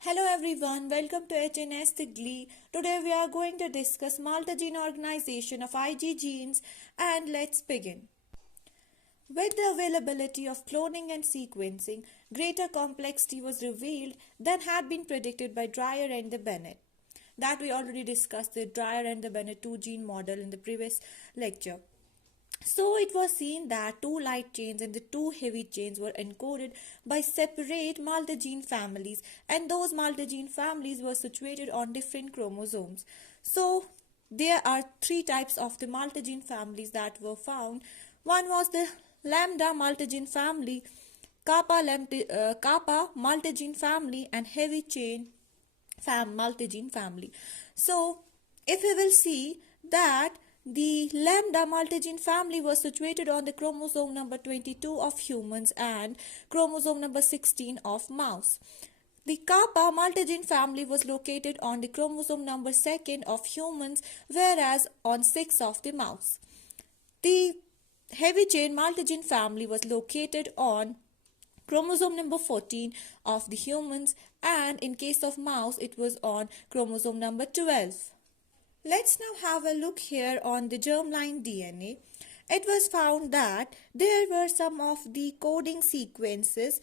Hello everyone, welcome to HNS The Glee. Today we are going to discuss multigene organization of Ig genes and let's begin. With the availability of cloning and sequencing, greater complexity was revealed than had been predicted by Dreyer and the Bennett. That we already discussed the Dreyer and the Bennett 2 gene model in the previous lecture. So it was seen that two light chains and the two heavy chains were encoded by separate multigene families, and those multigene families were situated on different chromosomes. So there are three types of the multigene families that were found. One was the Lambda multigene family, Kappa multigene family, and heavy chain multigene family. So if we will see that the Lambda multigene family was situated on the chromosome number 22 of humans and chromosome number 16 of mouse. The Kappa multigene family was located on the chromosome number 2 of humans, whereas on 6 of the mouse. The heavy chain multigene family was located on chromosome number 14 of the humans, and in case of mouse it was on chromosome number 12. Let's now have a look here on the germline DNA. It was found that there were some of the coding sequences,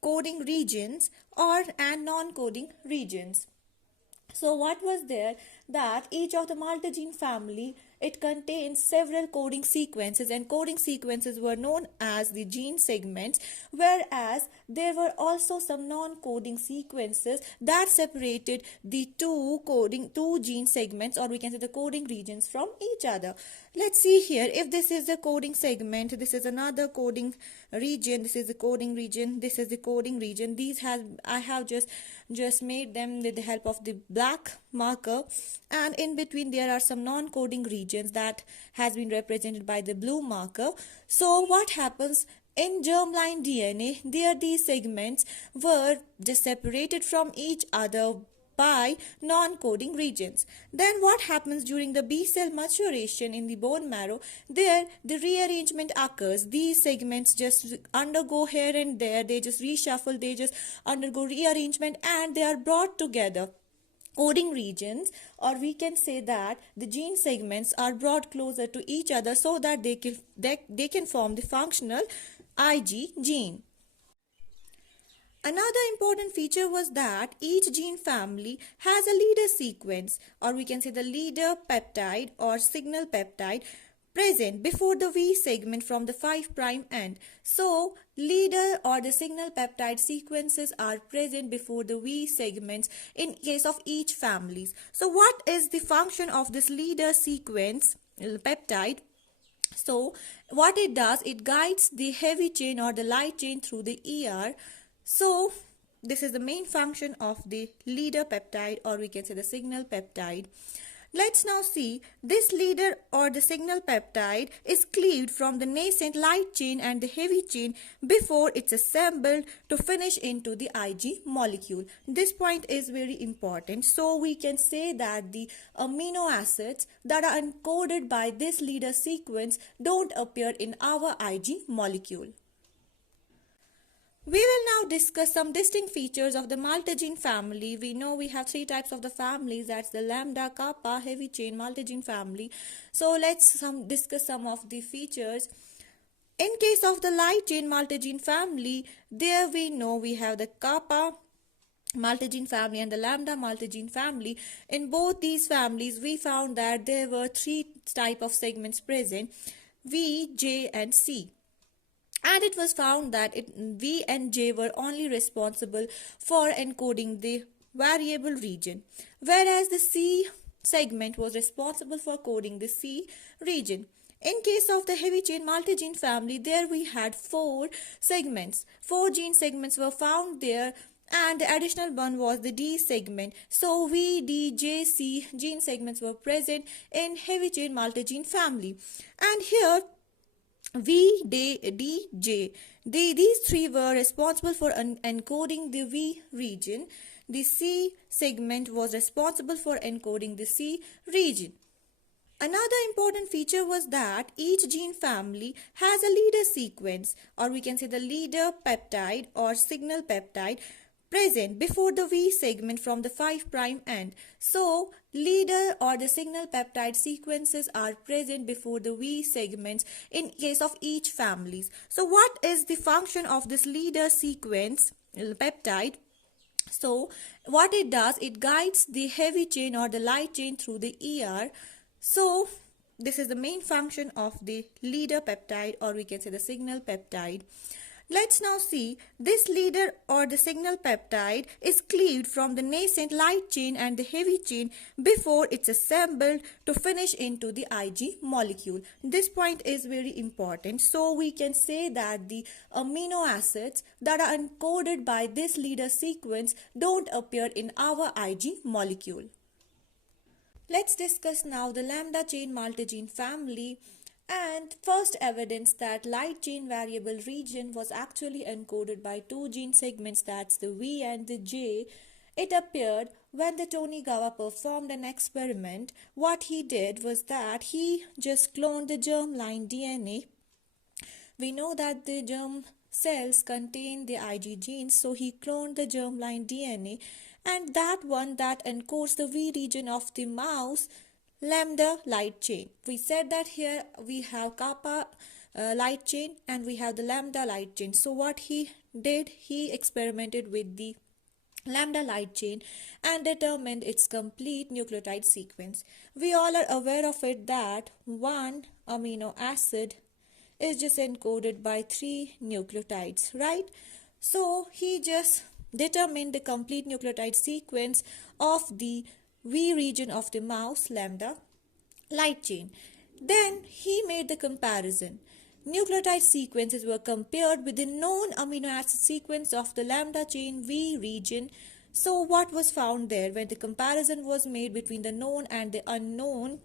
coding regions and non-coding regions. So what was there? That each of the multigene family, it contains several coding sequences, and coding sequences were known as the gene segments, whereas there were also some non-coding sequences that separated the two gene segments, or we can say the coding regions, from each other. Let's see here. If this is the coding segment, this is another coding region, this is the coding region, this is the coding region. I have just made them with the help of the black marker, and in between there are some non-coding regions that has been represented by the blue marker. So what happens in germline DNA? These segments were just separated from each other by non-coding regions. Then what happens during the B cell maturation in the bone marrow? There the rearrangement occurs. These segments just undergo here and there, they just reshuffle, they just undergo rearrangement, and they are brought together. Coding regions, or we can say that the gene segments are brought closer to each other so that they can form the functional Ig gene. Another important feature was that each gene family has a leader sequence, or we can say the leader peptide or signal peptide, present before the V segment from the 5' end. So, leader or the signal peptide sequences are present before the V segments in case of each families. So, what is the function of this leader sequence peptide? So, what it does, it guides the heavy chain or the light chain through the ER. So, this is the main function of the leader peptide, or we can say the signal peptide. Let's now see, this leader or the signal peptide is cleaved from the nascent light chain and the heavy chain before it's assembled to finish into the Ig molecule. This point is very important. So we can say that the amino acids that are encoded by this leader sequence don't appear in our Ig molecule. We will now discuss some distinct features of the multigene family. We know we have three types of the families, that's the Lambda, Kappa, heavy chain multigene family. So let's discuss some of the features. In case of the light chain multigene family, there we know we have the Kappa multigene family and the Lambda multigene family. In both these families, we found that there were three types of segments present, V, J and C. And it was found that V and J were only responsible for encoding the variable region, whereas the C segment was responsible for coding the C region. In case of the heavy chain multigene family, there we had four segments. Four gene segments were found there, and the additional one was the D segment. So V, D, J, C gene segments were present in heavy chain multigene family. And here V, D, J, these three were responsible for encoding the V region. The C segment was responsible for encoding the C region. Another important feature was that each gene family has a leader sequence, or we can say the leader peptide or signal peptide, present before the V segment from the 5' end. So, leader or the signal peptide sequences are present before the V segments in case of each families. So, what is the function of this leader sequence peptide? So, what it does, it guides the heavy chain or the light chain through the ER. So, this is the main function of the leader peptide, or we can say the signal peptide. Let's now see this leader or the signal peptide is cleaved from the nascent light chain and the heavy chain before it's assembled to finish into the Ig molecule. This point is very important. So we can say that the amino acids that are encoded by this leader sequence don't appear in our Ig molecule. Let's discuss now the lambda chain multigene family. And first evidence that light chain variable region was actually encoded by two gene segments, that's the V and the J. It appeared when the Tonigawa performed an experiment. What he did was that he just cloned the germline DNA. We know that the germ cells contain the Ig genes, so he cloned the germline DNA, and that one that encodes the V region of the mouse lambda light chain. We said that here we have kappa light chain and we have the lambda light chain. So what he did, he experimented with the lambda light chain and determined its complete nucleotide sequence. We all are aware of it that one amino acid is just encoded by 3 nucleotides, right? So he just determined the complete nucleotide sequence of the V region of the mouse lambda light chain. Then he made the comparison. Nucleotide sequences were compared with the known amino acid sequence of the lambda chain V region. So what was found there when the comparison was made between the known and the unknown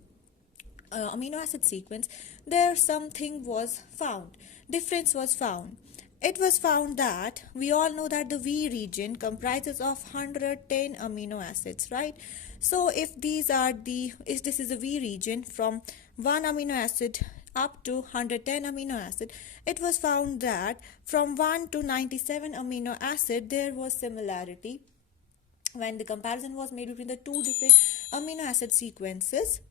amino acid sequence? There something was found. Difference was found. It was found that we all know that the V region comprises of 110 amino acids, right? So if this is a V region from 1 amino acid up to 110 amino acid, it was found that from 1 to 97 amino acid there was similarity when the comparison was made between the two different amino acid sequences.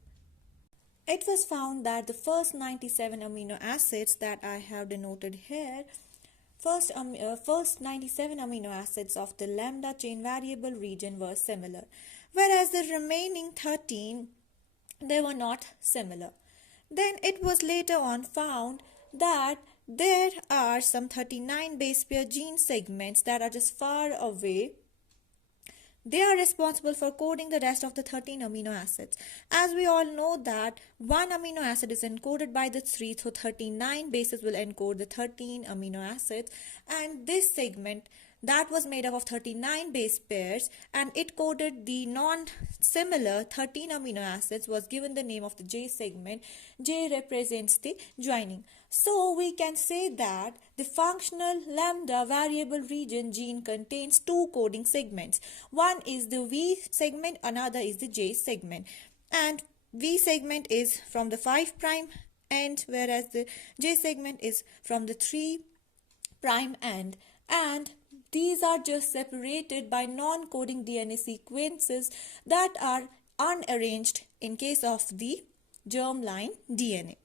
It was found that the first 97 amino acids that I have denoted here, first 97 amino acids of the lambda chain variable region were similar, whereas the remaining 13, they were not similar. Then it was later on found that there are some 39 base pair gene segments that are just far away. They are responsible for coding the rest of the 13 amino acids. As we all know that one amino acid is encoded by the 3, so 39 bases will encode the 13 amino acids, and this segment that was made up of 39 base pairs and it coded the non-similar 13 amino acids was given the name of the J segment. J represents the joining. So we can say that the functional lambda variable region gene contains two coding segments. One is the V segment, another is the J segment. And V segment is from the 5' end, whereas the J segment is from the 3' end. And these are just separated by non-coding DNA sequences that are unarranged in case of the germline DNA.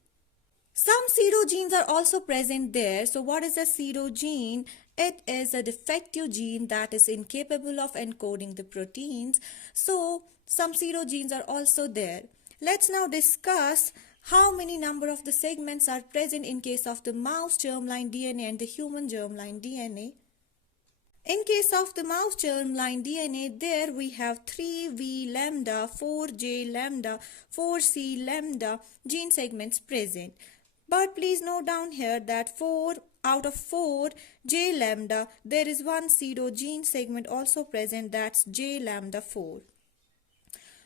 Some pseudogenes are also present there. So what is a pseudogene? It is a defective gene that is incapable of encoding the proteins. So some pseudogenes are also there. Let's now discuss how many number of the segments are present in case of the mouse germline DNA and the human germline DNA. In case of the mouse germline DNA, there we have 3V lambda, 4J lambda, 4C lambda gene segments present. But please note down here that 4 out of 4 J lambda, there is one pseudogene segment also present, that's J lambda 4.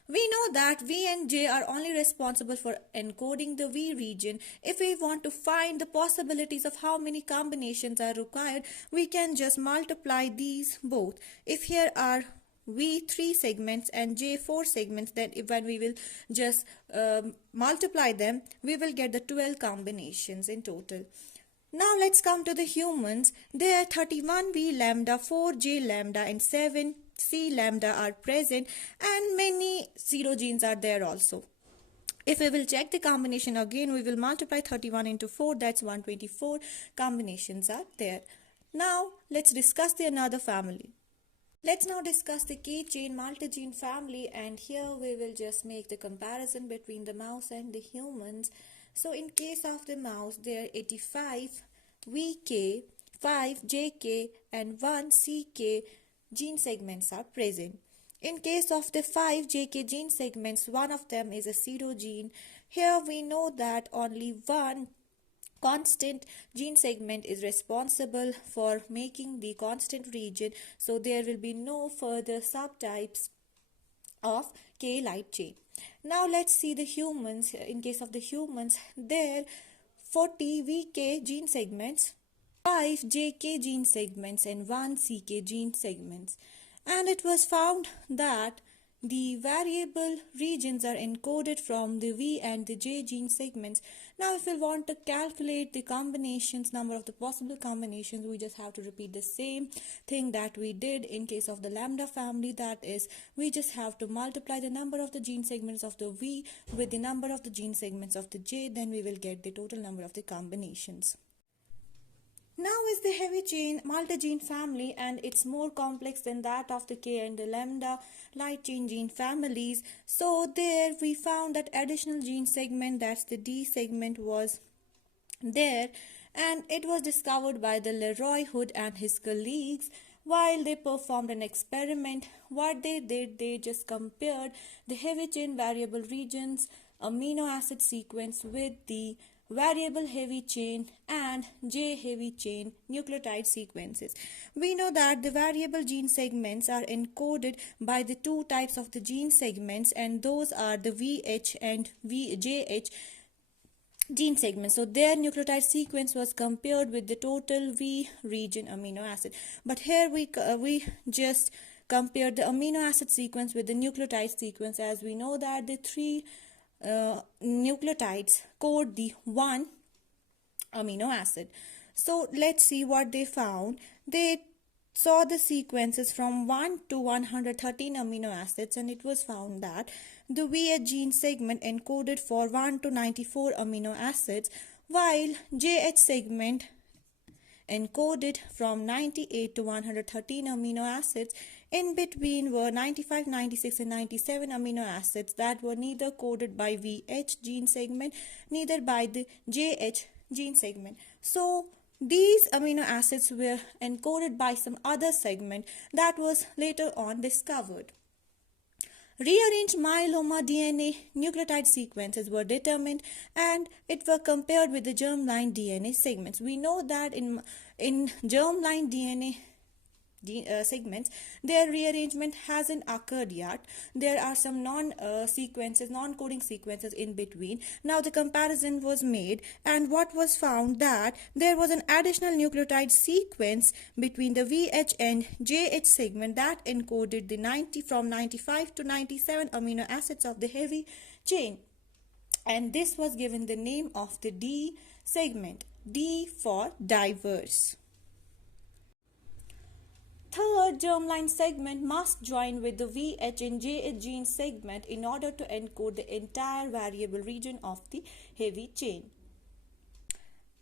We know that V and J are only responsible for encoding the V region. If we want to find the possibilities of how many combinations are required, we can just multiply these both. If here are V 3 segments and J 4 segments, then when we will just multiply them, we will get the 12 combinations in total. Now let's come to the humans. There are 31V lambda, 4J lambda and 7C lambda are present, and many zero genes are there also. If we will check the combination again, we will multiply 31 into 4, that's 124 combinations are there. Now let's discuss the another family. Let's now discuss the K-chain multigene family, and here we will just make the comparison between the mouse and the humans. So in case of the mouse, there are 85 VK, 5 JK and 1 CK gene segments are present. In case of the 5 JK gene segments, one of them is a pseudo gene. Here we know that only one constant gene segment is responsible for making the constant region, so there will be no further subtypes of K light chain. Now let's see the humans. In case of the humans, there 40 VK gene segments, 5 JK gene segments and 1 CK gene segments. And it was found that the variable regions are encoded from the V and the J gene segments. Now if we want to calculate the combinations, number of the possible combinations, we just have to repeat the same thing that we did in case of the lambda family. That is, we just have to multiply the number of the gene segments of the V with the number of the gene segments of the J, then we will get the total number of the combinations. Now is the heavy chain multigene family, and it's more complex than that of the K and the lambda light chain gene families. So there we found that additional gene segment, that's the D segment, was there, and it was discovered by the Leroy Hood and his colleagues. While they performed an experiment, what they did, they just compared the heavy chain variable regions amino acid sequence with the variable heavy chain and J heavy chain nucleotide sequences. We know that the variable gene segments are encoded by the two types of the gene segments, and those are the VH and VJH gene segments. So their nucleotide sequence was compared with the total V region amino acid. But here we just compared the amino acid sequence with the nucleotide sequence, as we know that the three nucleotides code the one amino acid. So let's see what they found. They saw the sequences from 1 to 113 amino acids, and it was found that the VH gene segment encoded for 1 to 94 amino acids, while JH segment encoded from 98 to 113 amino acids. In between were 95, 96 and 97 amino acids that were neither coded by VH gene segment, neither by the JH gene segment. So these amino acids were encoded by some other segment that was later on discovered. Rearranged myeloma DNA nucleotide sequences were determined, and it were compared with the germline DNA segments. We know that in germline DNA segments, their rearrangement hasn't occurred yet. There are some non-coding sequences in between. Now the comparison was made, and what was found that there was an additional nucleotide sequence between the VH and JH segment that encoded the from 95 to 97 amino acids of the heavy chain, and this was given the name of the D segment, D for diverse. Third germline segment must join with the VH and JH gene segment in order to encode the entire variable region of the heavy chain.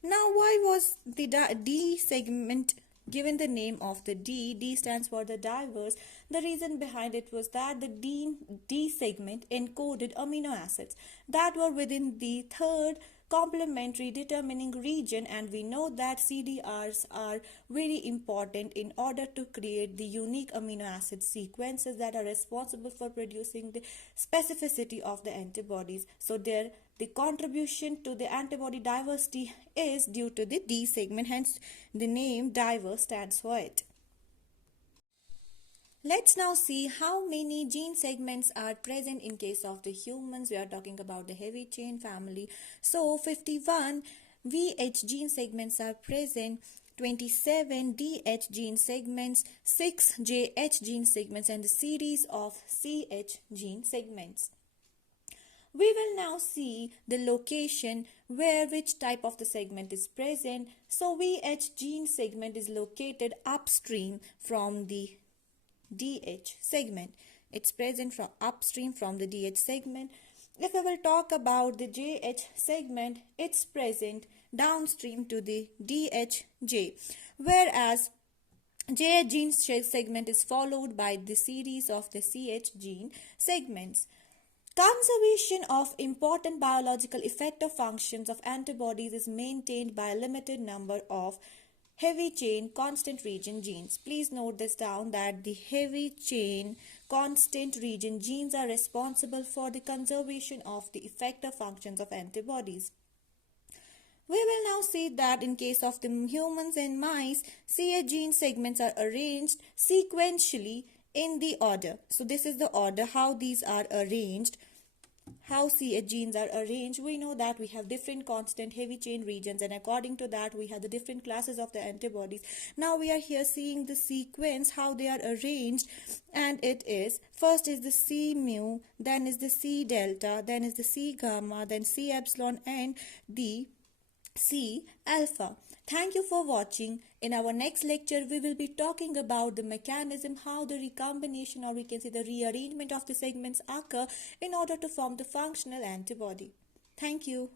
Now, why was the D segment given the name of the D? D stands for the diverse. The reason behind it was that the D segment encoded amino acids that were within the third complementary determining region, and we know that CDRs are very important in order to create the unique amino acid sequences that are responsible for producing the specificity of the antibodies. So the contribution to the antibody diversity is due to the D segment, hence the name diverse stands for it. Let's now see how many gene segments are present in case of the humans. We are talking about the heavy chain family. So 51 VH gene segments are present, 27 DH gene segments, 6 JH gene segments, and a series of CH gene segments. We will now see the location where which type of the segment is present. So VH gene segment is located upstream from the DH segment. It's present from upstream from the DH segment. If I will talk about the JH segment, it's present downstream to the DHJ, whereas JH gene segment is followed by the series of the CH gene segments. Conservation of important biological effector functions of antibodies is maintained by a limited number of heavy chain constant region genes. Please note this down, that the heavy chain constant region genes are responsible for the conservation of the effector functions of antibodies. We will now see that in case of the humans and mice, CH gene segments are arranged sequentially in the order. So this is the order how these are arranged. How CH genes are arranged, we know that we have different constant heavy chain regions, and according to that we have the different classes of the antibodies. Now we are here seeing the sequence how they are arranged, and it is first is the C mu, then is the C delta, then is the C gamma, then C epsilon, and the C alpha. Thank you for watching. In our next lecture, we will be talking about the mechanism, how the recombination, or we can say the rearrangement of the segments occur in order to form the functional antibody. Thank you.